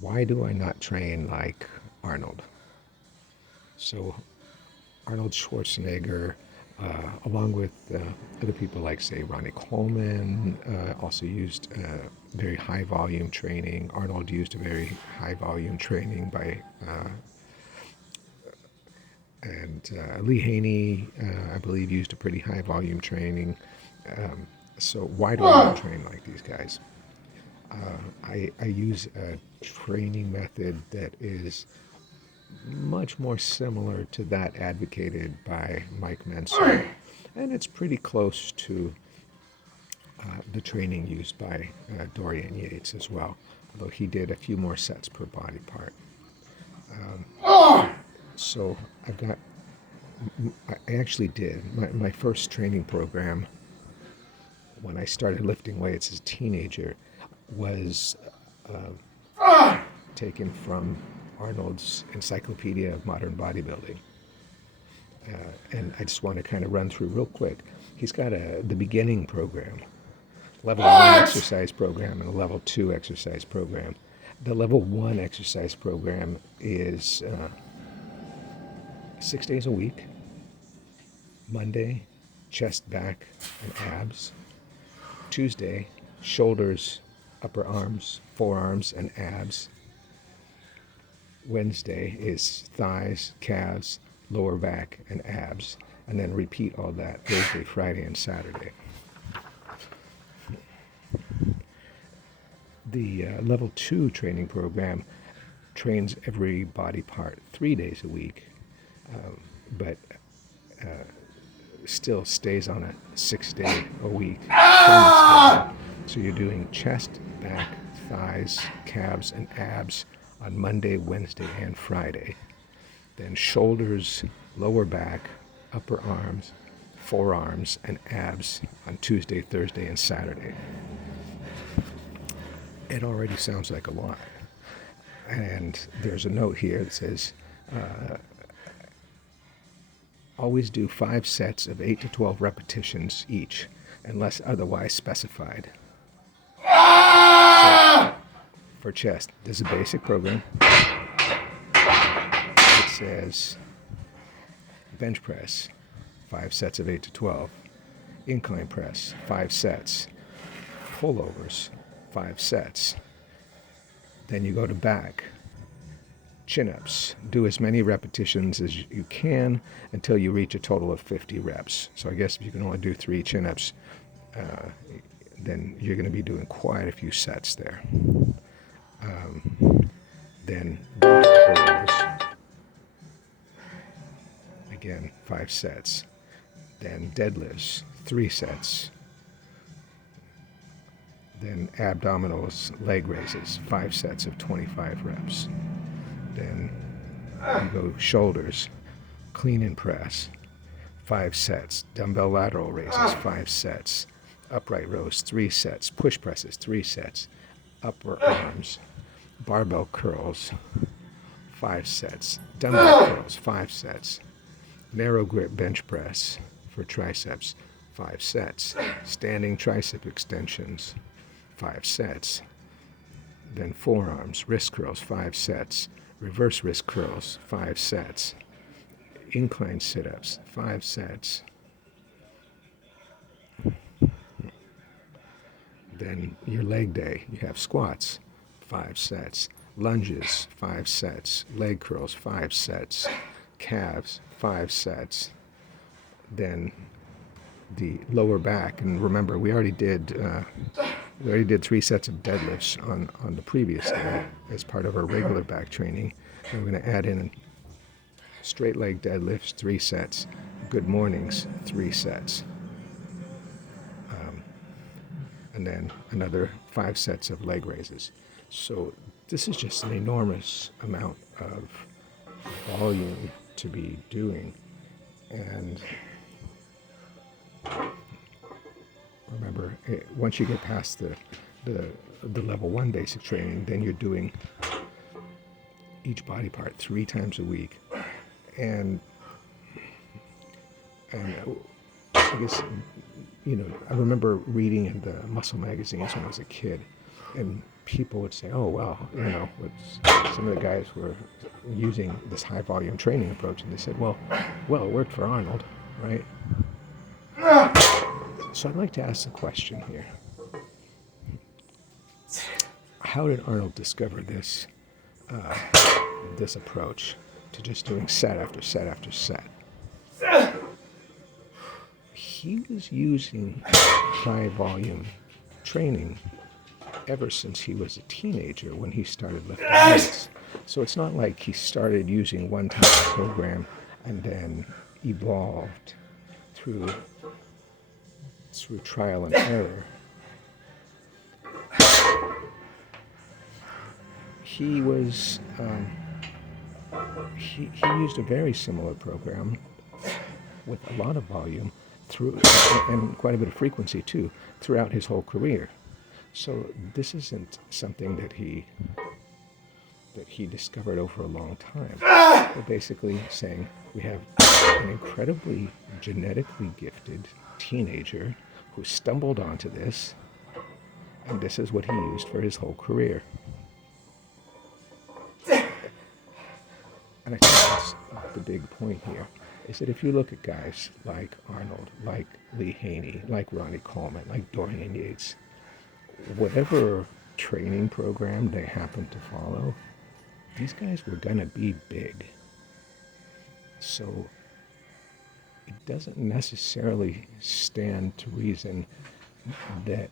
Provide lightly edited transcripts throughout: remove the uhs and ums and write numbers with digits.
Why do I not train like Arnold? So Arnold Schwarzenegger, along with other people like, say, Ronnie Coleman, also used very high volume training. Arnold used a very high volume training by, and Lee Haney, I believe, used a pretty high volume training. So why do I not train like these guys? I use a training method that is much more similar to that advocated by Mike Menser, and it's pretty close to the training used by Dorian Yates as well, although he did a few more sets per body part. So I've got, I actually did my first training program when I started lifting weights as a teenager was taken from Arnold's Encyclopedia of Modern Bodybuilding. And I just want to kind of run through real quick. He's got the beginning program, level 1 exercise program, and a level 2 exercise program. The level 1 exercise program is 6 days a week. Monday, chest, back, and abs. Tuesday, shoulders, upper arms, forearms, and abs. Wednesday is thighs, calves, lower back, and abs. And then repeat all that Thursday, Friday, and Saturday. The level 2 training program trains every body part 3 days a week, but still stays on a 6-day a week training schedule. So you're doing chest, back, thighs, calves, and abs on Monday, Wednesday, and Friday. Then shoulders, lower back, upper arms, forearms, and abs on Tuesday, Thursday, and Saturday. It already sounds like a lot. And there's a note here that says, always do 5 sets of 8 to 12 repetitions each, unless otherwise specified. So, for chest, this is a basic program. It says bench press, 5 sets of 8 to 12. Incline press, 5 sets. Pullovers, 5 sets. Then you go to back. Chin-ups, do as many repetitions as you can until you reach a total of 50 reps. So I guess if you can only do 3 chin-ups, then you're going to be doing quite a few sets there. Then bench curls, again 5 sets. Then deadlifts, 3 sets. Then abdominals, leg raises, 5 sets of 25 reps. Then you go shoulders, clean and press, 5 sets. Dumbbell lateral raises, 5 sets. Upright rows, 3 sets. Push presses, 3 sets. Upper arms, barbell curls, 5 sets. Dumbbell curls, 5 sets. Narrow grip bench press for triceps, 5 sets. Standing tricep extensions, 5 sets. Then forearms, wrist curls, 5 sets. Reverse wrist curls, 5 sets. Incline sit-ups, 5 sets. Then your leg day, you have squats, 5 sets. Lunges, 5 sets. Leg curls, 5 sets. Calves, 5 sets. Then the lower back, and remember we already did 3 sets of deadlifts on the previous day as part of our regular back training. And we're going to add in straight leg deadlifts, 3 sets. Good mornings, 3 sets. And then another 5 sets of leg raises. So this is just an enormous amount of volume to be doing. And remember, once you get past the level 1 basic training, then you're doing each body part 3 times a week. And I guess, I remember reading in the muscle magazines when I was a kid And people would say, oh, well, some of the guys were using this high volume training approach, and they said, well, it worked for Arnold, right? So I'd like to ask the question here. How did Arnold discover this approach to just doing set after set after set? He was using high volume training ever since he was a teenager when he started lifting weights. So it's not like he started using one type of program and then evolved through trial and error. He was he used a very similar program with a lot of volume and quite a bit of frequency too throughout his whole career. So this isn't something that he discovered over a long time. We're basically saying we have an incredibly genetically gifted teenager who stumbled onto this, and this is what he used for his whole career. And I think that's the big point here, is that if you look at guys like Arnold, like Lee Haney, like Ronnie Coleman, like Dorian Yates, whatever training program they happened to follow, these guys were going to be big. So it doesn't necessarily stand to reason that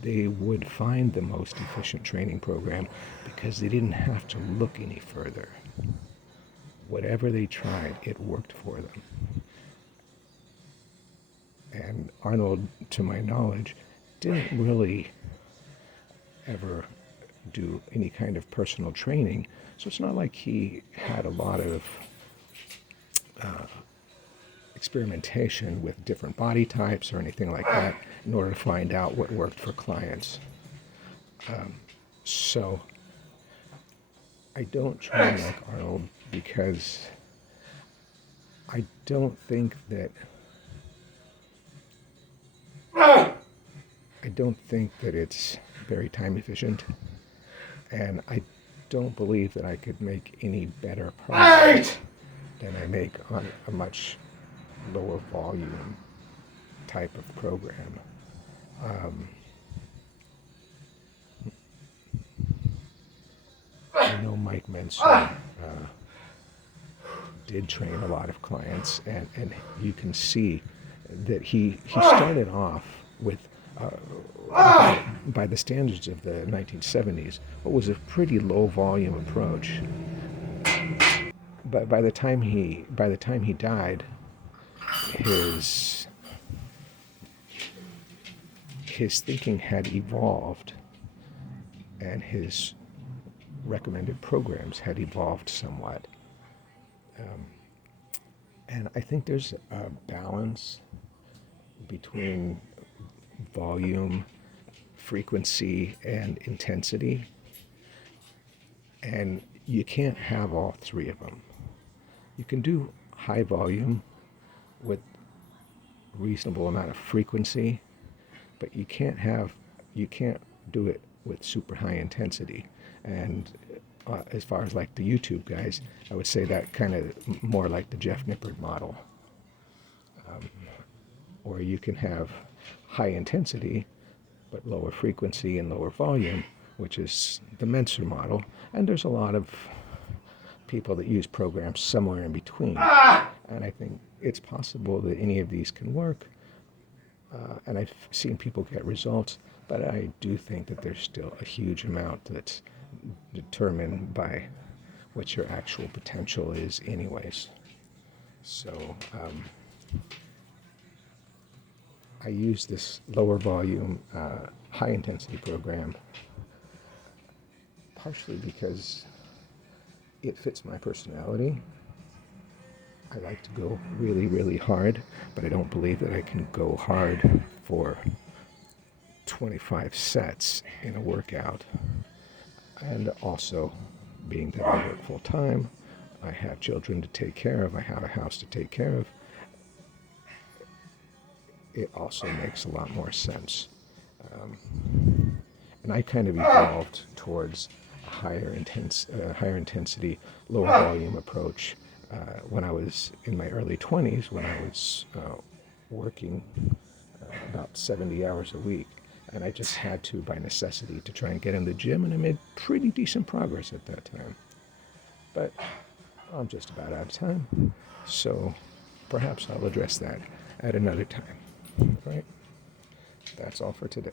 they would find the most efficient training program because they didn't have to look any further. Whatever they tried, it worked for them. And Arnold, to my knowledge, didn't really ever do any kind of personal training, so it's not like he had a lot of experimentation with different body types or anything like that in order to find out what worked for clients. So I don't train like Arnold because I don't think that it's very time efficient, and I don't believe that I could make any better progress than I make on a much lower volume type of program. I know Mike Menser did train a lot of clients, and you can see that he started off with, by the standards of the 1970s, what was a pretty low volume approach. But by the time he died, his thinking had evolved, and his recommended programs had evolved somewhat. And I think there's a balance between volume, frequency, and intensity, and you can't have all three of them. You can do high volume with reasonable amount of frequency, but you can't do it with super high intensity. And as far as like the YouTube guys, I would say that kind of more like the Jeff Nippard model, or you can have high intensity but lower frequency and lower volume, which is the Menser model. And there's a lot of people that use programs somewhere in between. And I think it's possible that any of these can work. And I've seen people get results, but I do think that there's still a huge amount that's determined by what your actual potential is anyways. So I use this lower volume, high intensity program partially because it fits my personality. I like to go really, really hard, but I don't believe that I can go hard for 25 sets in a workout. And also, being that I work full time, I have children to take care of, I have a house to take care of, it also makes a lot more sense. And I kind of evolved towards a higher intensity, lower volume approach when I was in my early 20s, when I was working about 70 hours a week. And I just had to, by necessity, to try and get in the gym, and I made pretty decent progress at that time. But I'm just about out of time, so perhaps I'll address that at another time. All right? That's all for today.